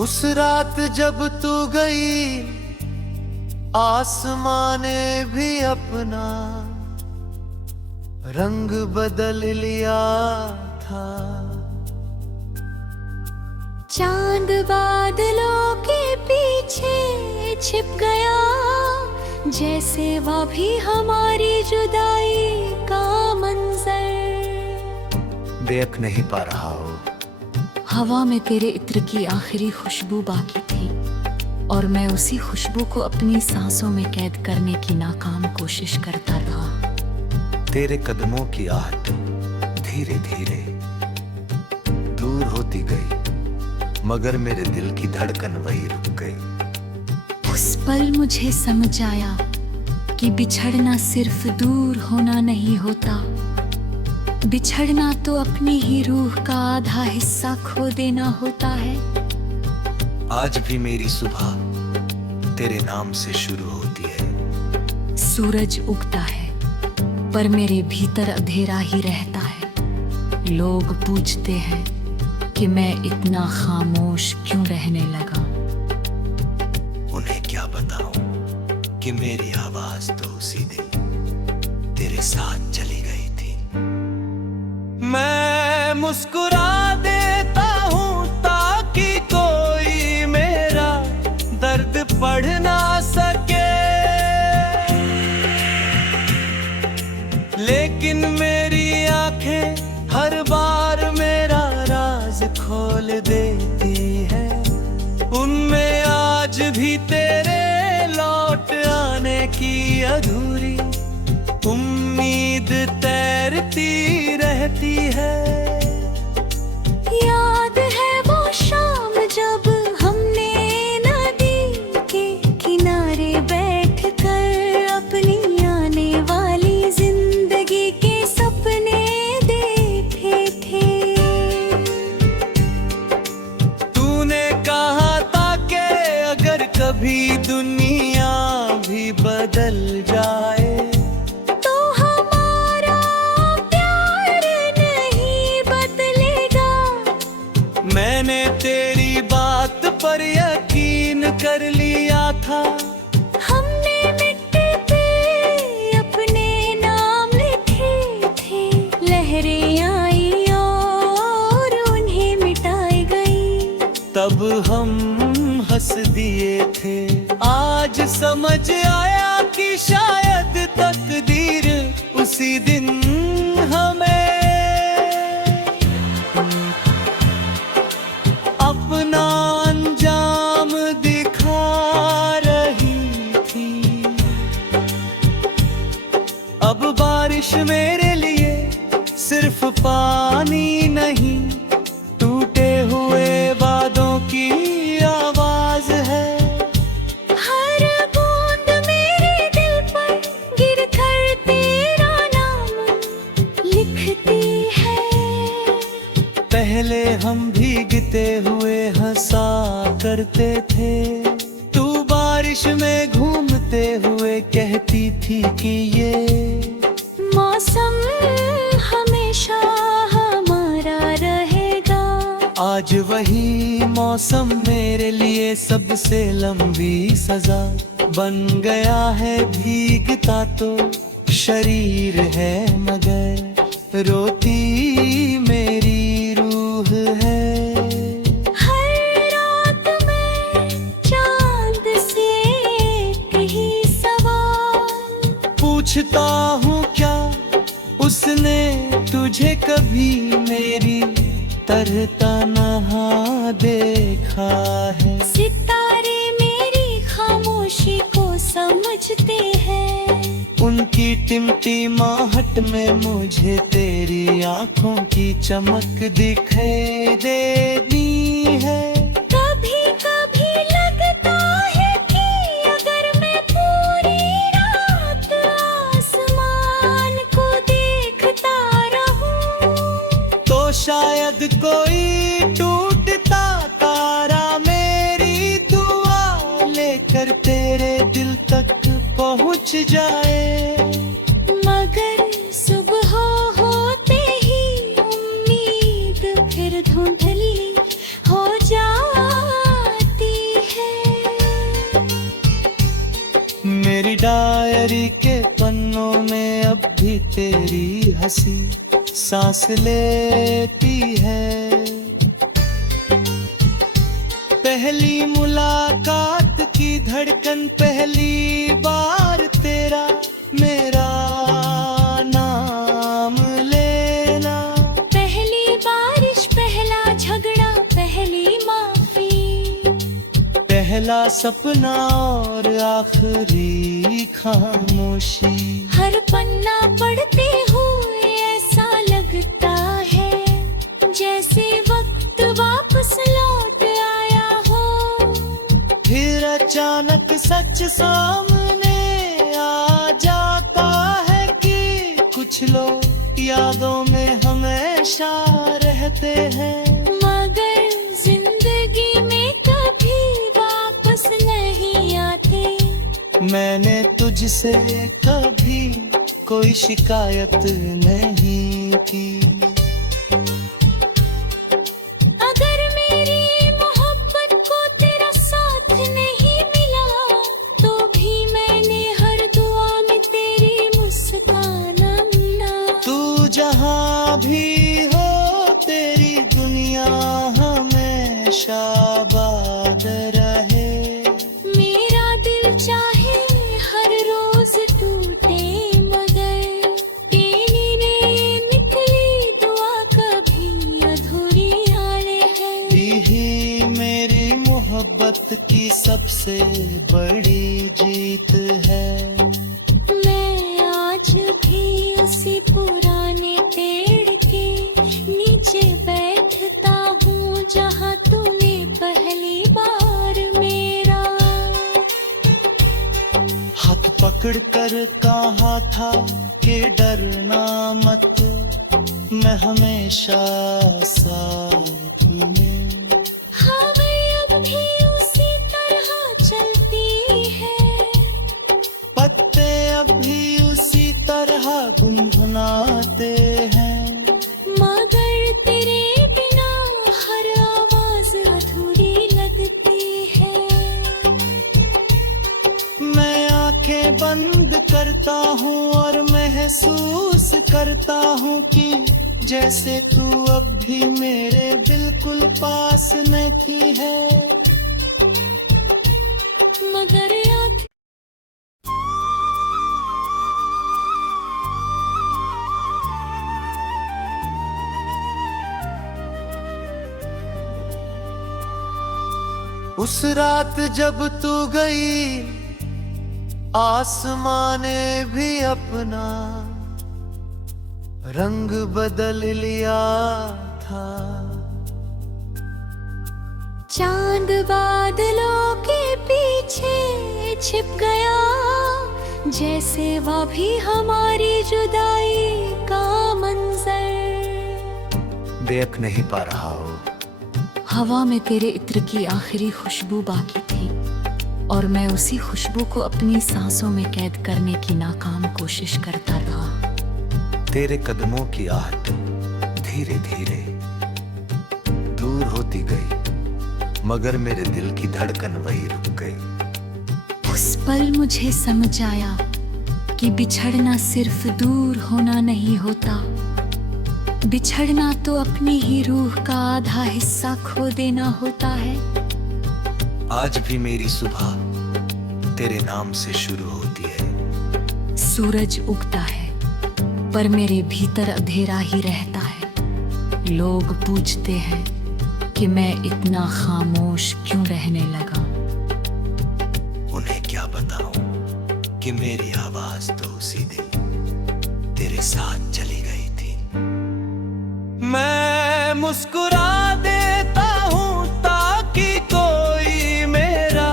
उस रात जब तू गई आसमां ने भी अपना रंग बदल लिया था। चांद बादलों के पीछे छिप गया, जैसे वह भी हमारी जुदाई का मंजर देख नहीं पा रहा हो। हवा में तेरे इत्र की आखिरी खुशबू बाकी थी और मैं उसी खुशबू को अपनी सांसों में कैद करने की नाकाम कोशिश करता रहा। तेरे कदमों की आहट धीरे धीरे दूर होती गई, मगर मेरे दिल की धड़कन वही रुक गई। उस पल मुझे समझ आया कि बिछड़ना सिर्फ दूर होना नहीं होता, बिछड़ना तो अपनी ही रूह का आधा हिस्सा खो देना होता है। आज भी मेरी सुबह तेरे नाम से शुरू होती है। सूरज उगता है पर मेरे भीतर अंधेरा ही रहता है। लोग पूछते हैं कि मैं इतना खामोश क्यों रहने लगा। उन्हें क्या बताऊं कि मेरी आवाज तो उसी दिन तेरे साथ चली गई थी। मैं मुस्कुरा देता हूँ ताकि कोई मेरा दर्द पढ़ ना सके, लेकिन मेरी आंखें हर बार मेरा राज खोल देती है। उनमें आज भी तेरे लौट आने की अधूरी उम्मीद तैरती रहती है। याद है वो शाम जब हमने नदी के किनारे बैठकर अपनी आने वाली जिंदगी के सपने देखे थे। तूने कहा था कि अगर कभी दुनिया भी बदल जाए मैंने तेरी बात पर यकीन कर लिया था। हमने मिट्टी पे अपने नाम लिखे थे, लहरें आई और उन्हें मिटाई गई। तब हम हंस दिए थे, आज समझ आया कि शायद तकदीर उसी दिन हमें अपना अंजाम दिखा रही थी। अब बारिश मेरे लिए सिर्फ पानी नहीं, टूटे हुए वादों की आवाज है। हर बूंद मेरे दिल पर गिर कर तेरा नाम लिखती है। पहले हम भीगते हुए हंसा करते थे, तू बारिश में घूमते हुए कहती थी कि ये मौसम हमेशा हमारा रहेगा। आज वही मौसम मेरे लिए सबसे लंबी सजा बन गया है। भीगता तो शरीर है मगर रोती मेरी रूह है। हर रात मैं चांद से कही सवाल पूछता हूँ, क्या उसने तुझे कभी मेरी तरह तन्हा देखा है। सितारे मेरी खामोशी को समझते हैं, उनकी टिमटिमाहट में मुझे तेरी आंखों की चमक दिखाई देती है। कभी कभी लगता है कि अगर मैं पूरी रात आसमान को देखता रहूं तो शायद कोई टूटता तारा मेरी दुआ लेकर तेरे दिल तक पहुंच जाए। मगर सुबह होते ही उम्मीद फिर धुंधली हो जाए। डायरी के पन्नों में अब भी तेरी हंसी सांस लेती है। पहली मुलाकात की धड़कन, पहली बार तेरा मेरा नाम लेना, पहली बारिश, पहला झगड़ा, पहली माफी, पहला सपना और आखिरी खामोशी। हर पन्ना पढ़ते हुए ऐसा लगता है जैसे वक्त वापस लौट आया हो। फिर अचानक सच सामने आ जाता है कि कुछ लोग यादों में हमेशा रहते हैं, मगर जिंदगी में कभी वापस नहीं आते। मैंने तुझसे कभी कोई शिकायत नहीं की। अगर मेरी मोहब्बत को तेरा साथ नहीं मिला तो भी मैंने हर दुआ में तेरी मुस्कान अपना। तू जहाँ भी हो तेरी दुनिया हमेशा आबाद रहे। मेरा दिल चाहे हर रोज टूटे मगर तेरी ने निकली दुआ कभी अधूरी आने है। यही मेरी मोहब्बत की सबसे बड़ी जीत है। मैं आज भी उसी पुराने पेड़ के नीचे बैठता हूँ जहाँ तूने पहली बार मेरा हाथ पकड़ कर कहा था कि डरना मत, मैं हमेशा साथ में। हवाएं अब भी उसी तरह चलती है, पत्ते अब भी उसी तरह गुनगुनाते हैं, मगर तेरे बिना हर आवाज अधूरी लगती है। मैं आंखें बंद करता हूँ और महसूस करता हूँ कि जैसे तू अब भी मेरे बिल्कुल पास नहीं है, मगर आँखें उस रात जब तू गई आसमां ने भी अपना रंग बदल लिया था। चांद बादलों के पीछे छिप गया जैसे वह भी हमारी जुदाई का मंजर। देख नहीं पा रहा हो। हवा में तेरे इत्र की आखिरी खुशबू बाकी थी और मैं उसी खुशबू को अपनी सांसों में कैद करने की नाकाम कोशिश करता रहा। तेरे कदमों की आहट धीरे धीरे दूर होती गई, मगर मेरे दिल की धड़कन वही रुक गई। उस पल मुझे समझ आया कि बिछड़ना सिर्फ दूर होना नहीं होता, बिछड़ना तो अपनी ही रूह का आधा हिस्सा खो देना होता है। आज भी मेरी सुबह तेरे नाम से शुरू होती है। सूरज उगता है पर मेरे भीतर अंधेरा ही रहता है। लोग पूछते हैं कि मैं इतना खामोश क्यों रहने लगा। उन्हें क्या बताऊं कि मेरी आवाज तो उसी दिन तेरे साथ चली गई थी। मैं मुस्कुरा देता हूँ ताकि कोई मेरा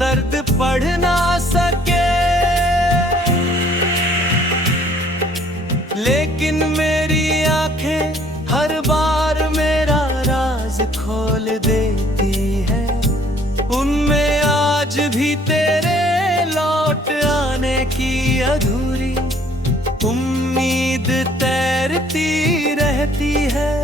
दर्द पढ़ ना सके, लेकिन मेरी आंखें हर बार मेरा राज खोल देती है। उनमें आज भी तेरे लौट आने की अधूरी उम्मीद तैरती रहती है।